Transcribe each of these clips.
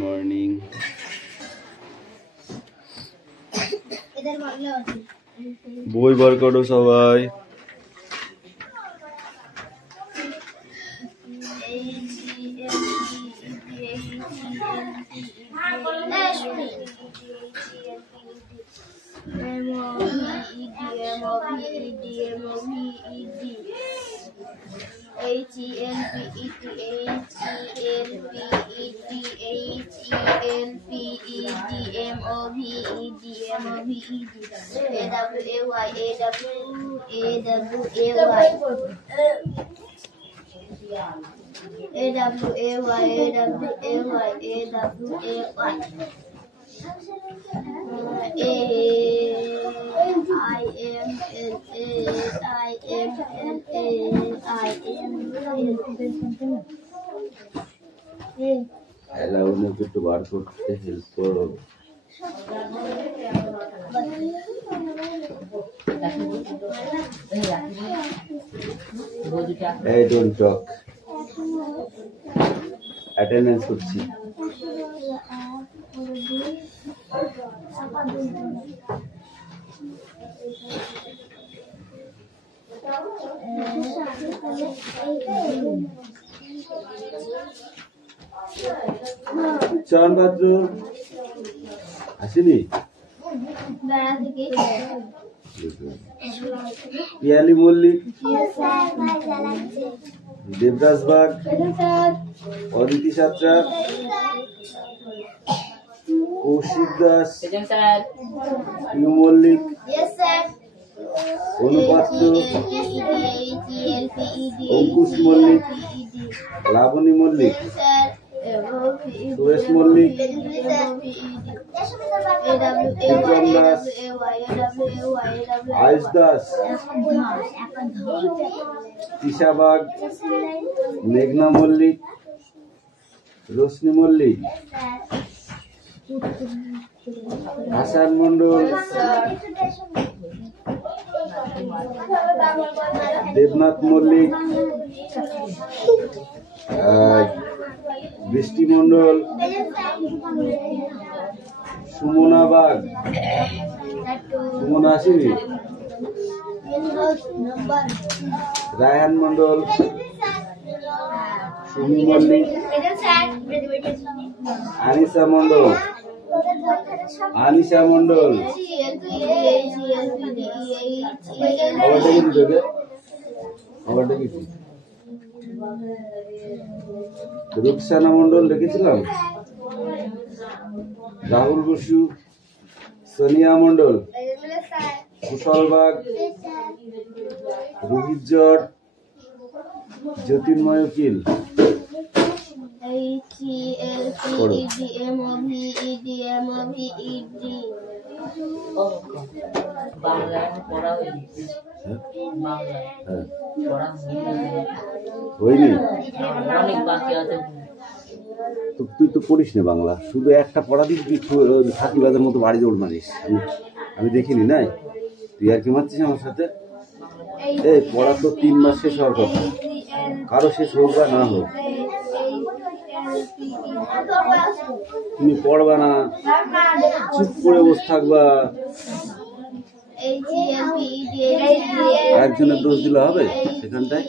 Morning. বই বার করো সবাই। একটু বার করতে হেল্প করো। Hey, don't talk. Attendance করছি। চয়ন ভাদ্র আসেনি? পিয়ালি মল্লিক, দেবদাস বাগ, অদিতি সাত্রা, কৌশিক দাস, পিউ মল্লিক, অনুপাত্র, অঙ্কুশ মল্লিক, লাবণী মল্লিক, সুরেশ মল্লিক, বিক্রম দাস, আয়ুষ দাস, তিশা বাগ, মেঘনা মল্লিক, রোশনি মল্লিক, হাসান মন্ডল, দেবনাথ মল্লিক, বৃষ্টি মন্ডল, সুমনা বাগ, সুমনা আসেনি? রায়হান মন্ডল, সুমি মল্লিক, আনিসা মন্ডল, আনিসা মন্ডল, রুকসানা মন্ডল লিখেছিলাম, রাহুল বসু, সোনিয়া মন্ডল, কুশল বাগ, রোহিত জট, জ্যোতির্ময় উকিল, তুই তো পড়িস না বাংলা, শুধু একটা পড়া দিস, ফাঁকিবাজের মতো বাড়ি দৌড় মারিস। আমি দেখিনি নাই, তুই আর কি মারছিস আমার সাথে? এই পড়া তো 3 মাস শেষ হওয়ার কথা, কারো শেষ হোক বা না হোক, তুমি পড়বা না, চুপ করে বসে থাকবা। একজনের দোষ দিলে হবে সেখানটায়?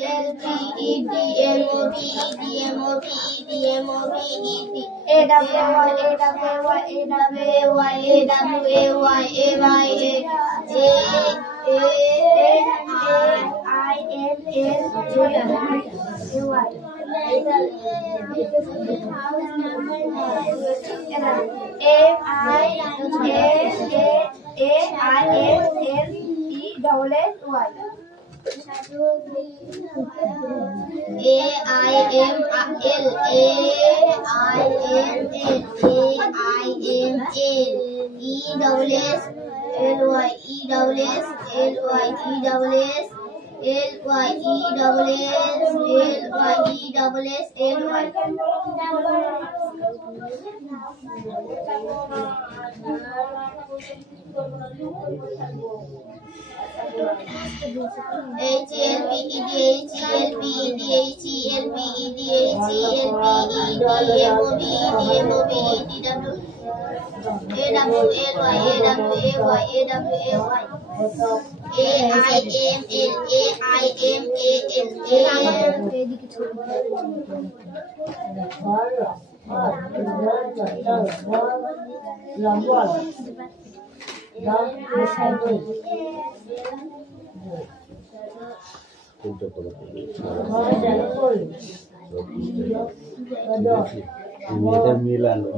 এটা মিলানো,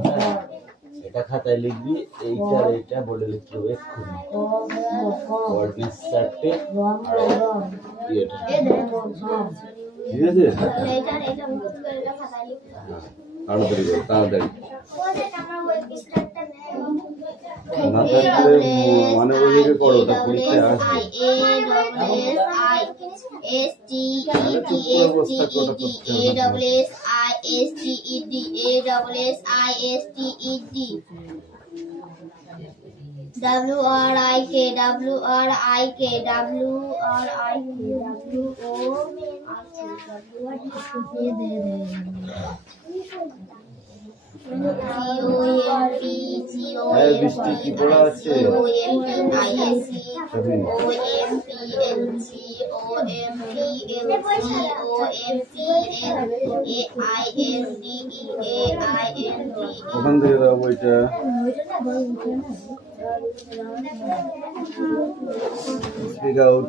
এটা খাতায় লিখবি, এইটার এইটা বোর্ডে লিখতে হবে এক্ষুনি। কোঅর্ডিনেট চারটে, ঠিক আছে? তাড়াতাড়ি করো, তাড়াতাড়ি। মানে ওইদিকে করো, তা পরীক্ষা আসবে। বৃষ্টি কি পড়া আছে? ওখান থেকে দাও বইটা। Speak out.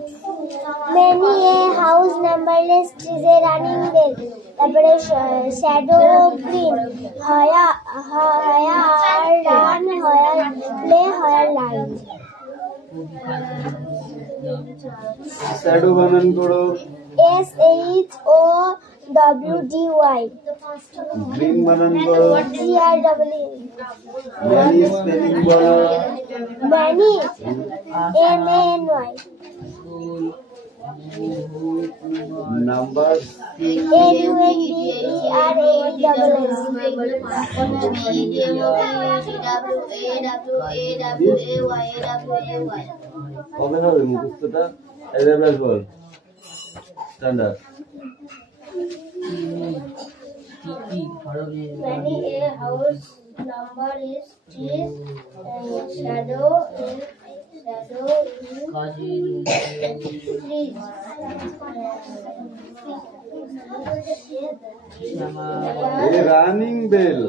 Many a house numberless is a running bell. তারপরে shadow green, হয়া run, হয়া play, হয়া light. Shadow বানান করো। SHOWDY. Green বানান করো। GREE. Many spelling করো। Many MANY. Numbers কবে হবে মুখস্থটা? এভাবে বল। Standard. Many a house number is trees and shadow trees. A running bell.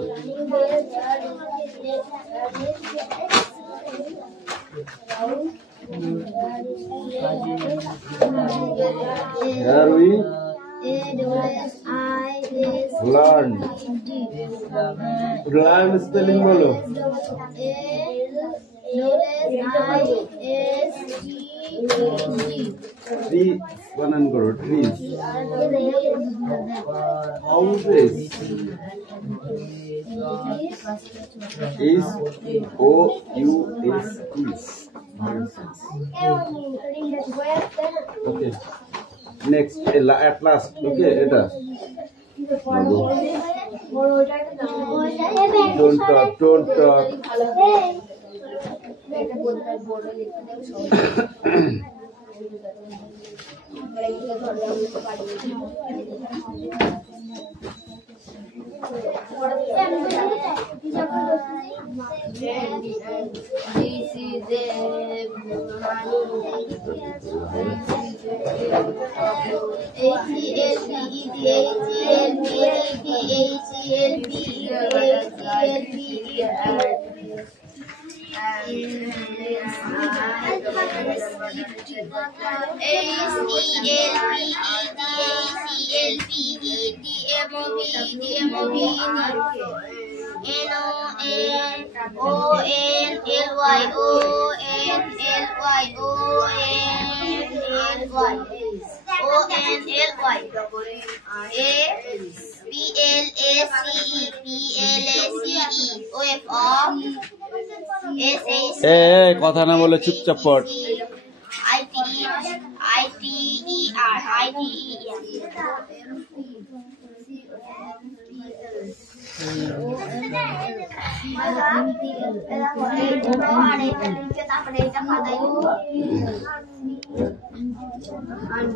Here we learn spelling বলো। Tree বানান করো। Trees. Houses is HOUSES. Okay. Next, at last. Okay, এটা। Don't talk. কথা না বলে চুপচাপ পড়।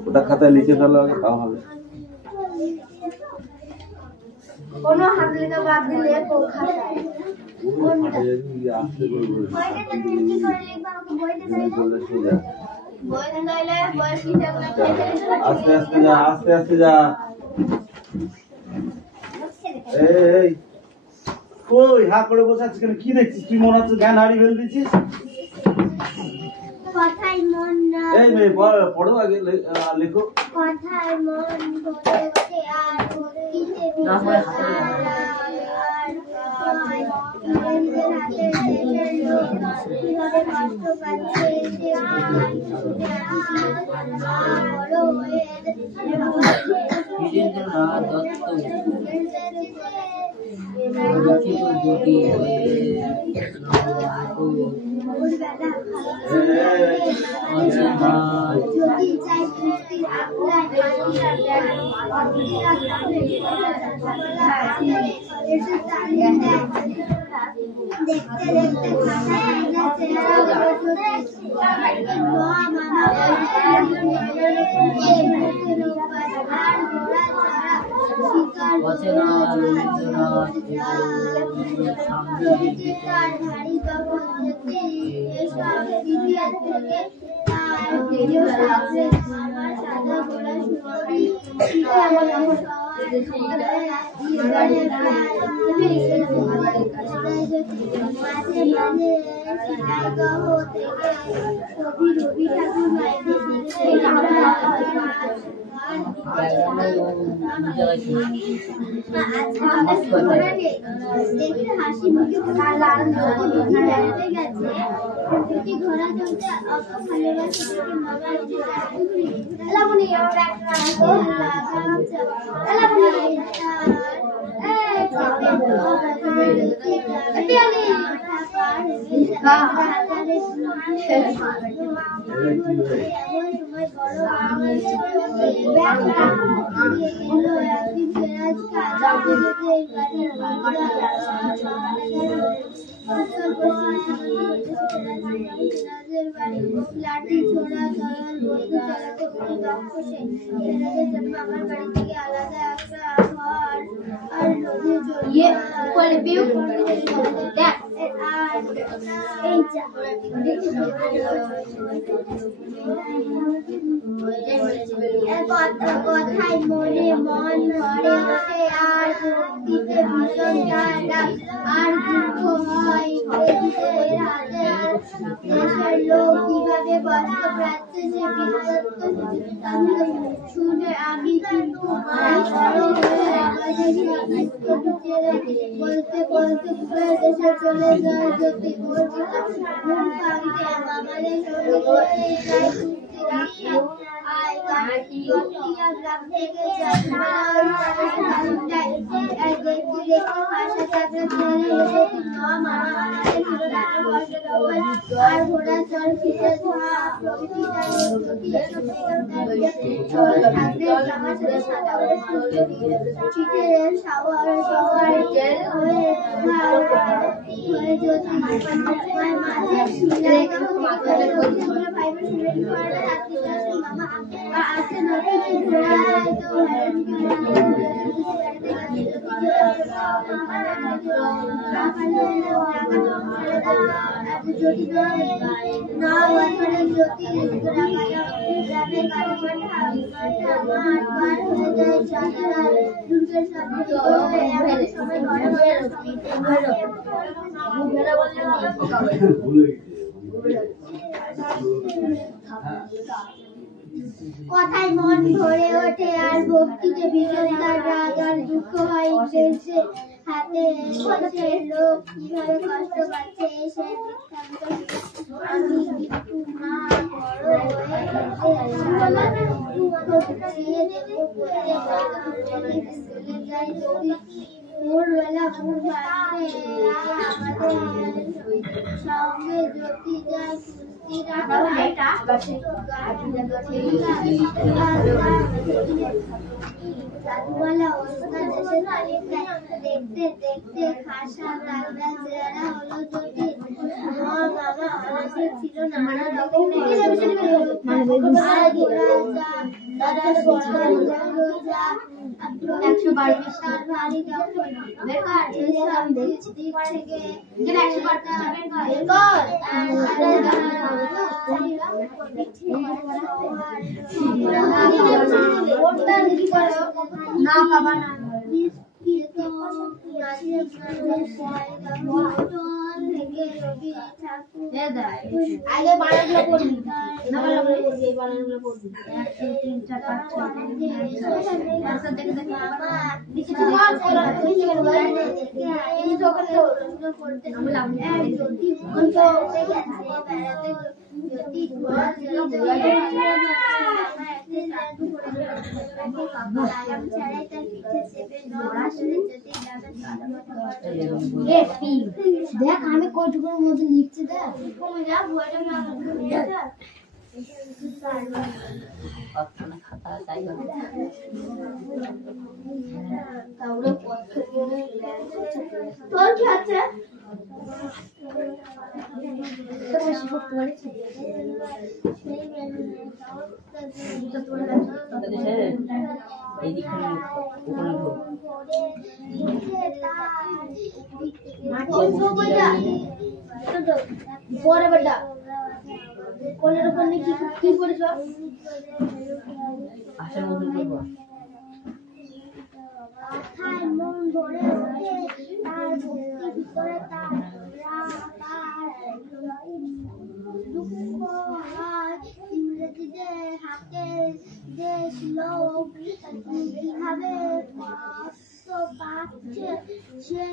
ওটা খাতায় লিখে ফেলো আগে, তাও হবে। কোনো হাত লেখা বাদ দিলে খাতায় আস্তে আস্তে যা, আস্তে আস্তে যা। এই কই হা করে বসে আছিস কেন? কি দেখছিস তুই? মনে হচ্ছে জ্ঞান হারিয়ে ফেল দিচ্ছিস। কথায় মন না, এই মেয়ে পড়ো আগে, লেখো। কথায় মন ভরে ওঠে আর ভক্তিতে নিজের হাতে শেষের লোক কিভাবে কষ্ট পাচ্ছে সে বড় হয়ে বীরেন্দ্রনাথ দত্ত রচিত দুটি যদি চাই কুস্তির আপনার দেখতে দেখতে খাতায় হাসি মুখে ঘোড়া চলতে অত লাঠি ছোড়া তরল বন্ধু চালাতে খুবই দক্ষ সে। ছেলেদের জন্য আমার বাড়ি থেকে আলাদা একটা ঘর আর নদী জড়িয়ে কথায় মনে মন ভরে ওঠে আর ভক্তিতে ভীষণ ঠান্ডা আর দুঃখ হয় ইংরেজিদের হাতে আর দেশের লোক কিভাবে কষ্ট পাচ্ছে সে বিরক্ত শুনে আমি কিন্তু বলতে বলতে পুরো দেশে চলে যায় যদি আমাদের গ্রাম থেকে আর ঘোড়া চল ফিরে পিঠের সবার হয়ে যদি মাঝে সিলাই মামা আছে নদী ঘোড়ায় তো কথায় মন ভরে ওঠে আর ভক্তিতে ভীষণ তার রাগ আর দুঃখ হয় ইংরেজের হাতে দেশের লোক কিভাবে কষ্ট পাচ্ছে সে আমি কিন্তু মা ভোরবেলা আমাদের সঙ্গে জ্যোতি যায় কুস্তি জাদুওয়ালা ওস্তাদ দেশে তালিম দেয় দেখতে দেখতে খাসা দাগড়া চেহারা হলো জ্যোতি মামা আমাকে ছিল নানা রকমের দাদা সোনার রোজা 112 স্টার ভারী যখন বেকার এসব দেখছি থেকে 112 না বাবা না আগে বানানগুলো পড়বি না এই বানানগুলো পড়বি 1 2 3 4 5 6 দেখে দেখে বাবা নিচে তো বল কোলা নিচে গেল এই দোকানে পড়তে আমি যদি বলতো বেড়াতে যদি ঘোড়া ছিল দেখ আমি কতটুকুর মধ্যে লিখছি দেখ খাতা তাই তোর কি আছে পরে বেটা কোলের উপর নিয়ে কি করেছ আসার মধ্যে করবো কথায় মন ভরে ওঠে তার ভক্তি ভিতরে তার দুঃখ হয় ইংরেজিদের হাতে দেশ লোক কিভাবে কষ্ট পাচ্ছে সে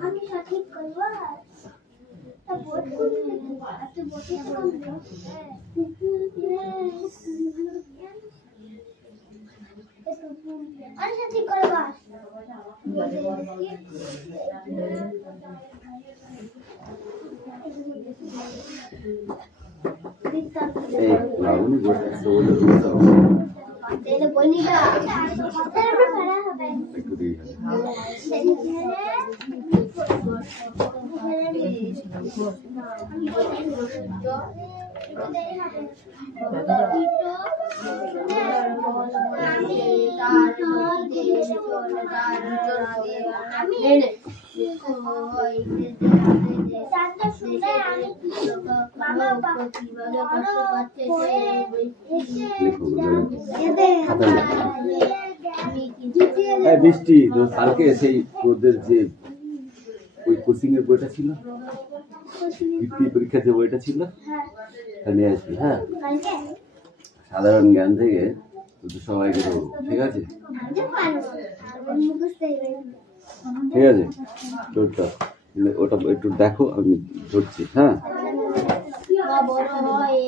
আমি সঠিক করবো তা বোধ করছি তুই বসে আমি সঠিক করবো এই লাবণী বসে বলে বলি না একটু দিয়ে বৃষ্টি তো কালকে সেই ওদের যে ওই কোচিং এর বইটা ছিল বৃত্তি পরীক্ষা যে বইটা ছিল তা নিয়ে আসবি হ্যাঁ সাধারণ জ্ঞান থেকে সবাইকে দেবো ঠিক আছে ঠিক আছে তোরটা ওটা একটু দেখো আমি ধরছি হ্যাঁ বড় হয়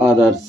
others.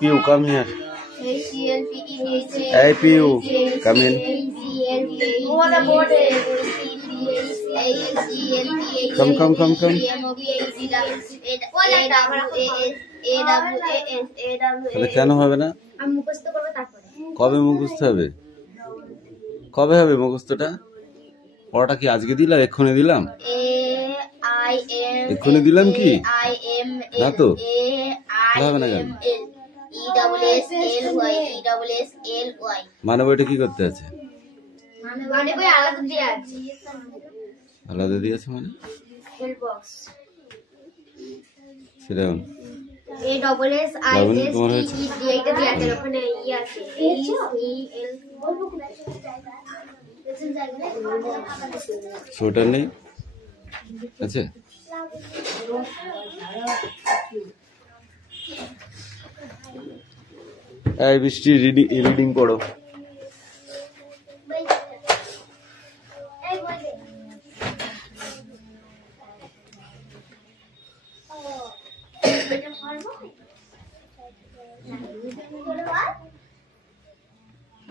Pew, come here. Hey, Pew, come in. Come. তাহলে কেন হবে না? কবে মুখস্থ হবে? কবে হবে মুখস্থটা? পড়াটা কি আজকে দিলাম? এক্ষুনি দিলাম? এক্ষুনি দিলাম কি? না তো হবে না কেন? মানে বইটা কি করতে আছে? আলাদা দিয়ে আছে মানে সেরকম ছোটার নেই আছে। এই বৃষ্টি রিডিং পড়ো।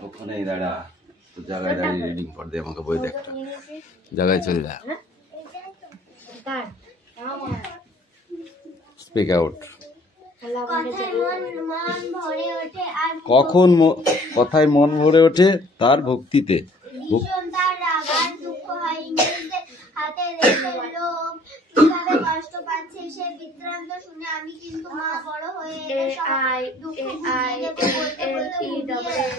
ওখানে দাঁড়া, তো জায়গায় দাঁড়িয়ে রিডিং পড় দে আমাকে বই দেখ, জায়গায় চলে যা। Speak out. কখন কথায় মন ভরে ওঠে? তার ভক্তিতে। হাতে রেখে লোক কিভাবে কষ্ট পাচ্ছে সে বিভ্রান্ত শুনে আমি কিন্তু মা বড় হয়ে এলে সব দুঃখ ভুলিয়ে দেবো বলতে বলতে ঘুমিয়ে চলে যায়।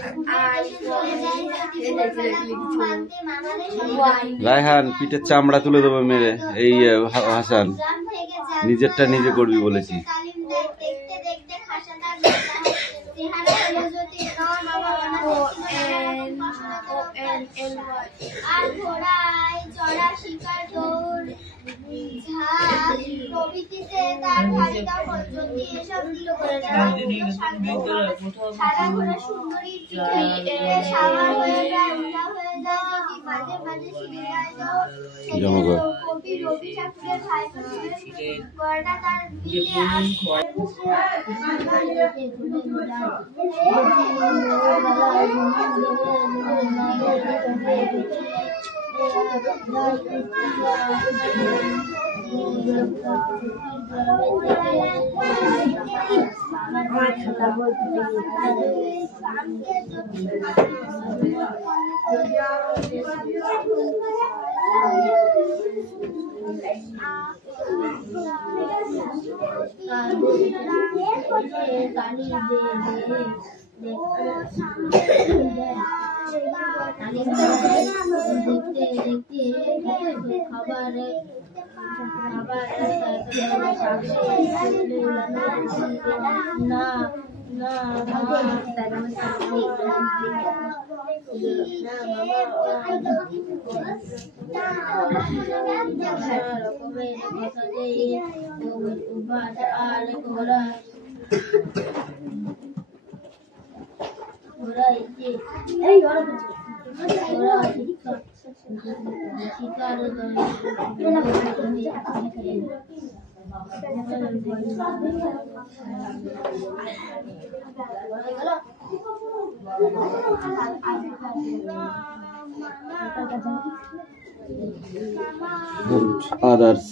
ছোটবেলা ঘুম ভাঙতে মামাদের সাথে রায়হান পিঠের চামড়া তুলে দেবো মেরে। এই হাসান গ্রাম থেকে যান নিজেরটা নিজে করবি বলেছি। তালিম দেয়। দেখতে দেখতে খাসাটা চেহারা হলো যদি মামা আর ঘোড়ায় চড়া শিকার দৌড় ঝাঁপ প্রভৃতিতে তার ভারিকা পদ্ধতি এসব দিল করে সারা ঘোড়া সুন্দরীর পিঠে সাবার হয়ে যায় উল্টা হয়ে যায় যদি মাঝে মাঝে শিখে যায় তো সেখানে কবি রবি ঠাকুরের ভাই ঘোড়াটা তার দিলে others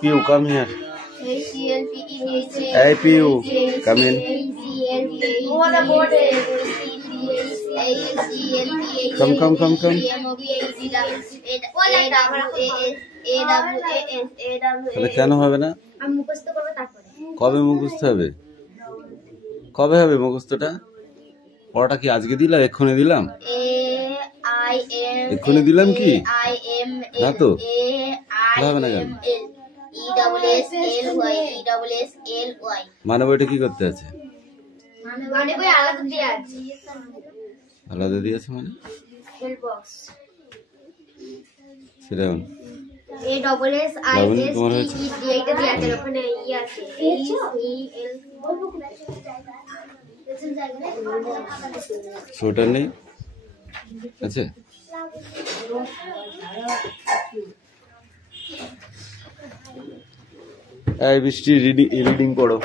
Piu, come here. Hey, Piu, come in. Come. তাহলে কেন হবে না? কবে মুখস্থ হবে? কবে হবে মুখস্থটা? পড়াটা কি আজকে দিলাম? এক্ষুনি দিলাম? এক্ষুনি দিলাম কি? না তো হবে না কেন? মানে বইটা কি করতে আছে? আলাদা দিয়েছে মানে সেটা A double S I Double S তোমার T হয়েছে? E D এইটা দিয়ে আছে ওখানে ই আছে E E L সোয়েটার নেই আছে? এই বৃষ্টি রিডিং পড়ো।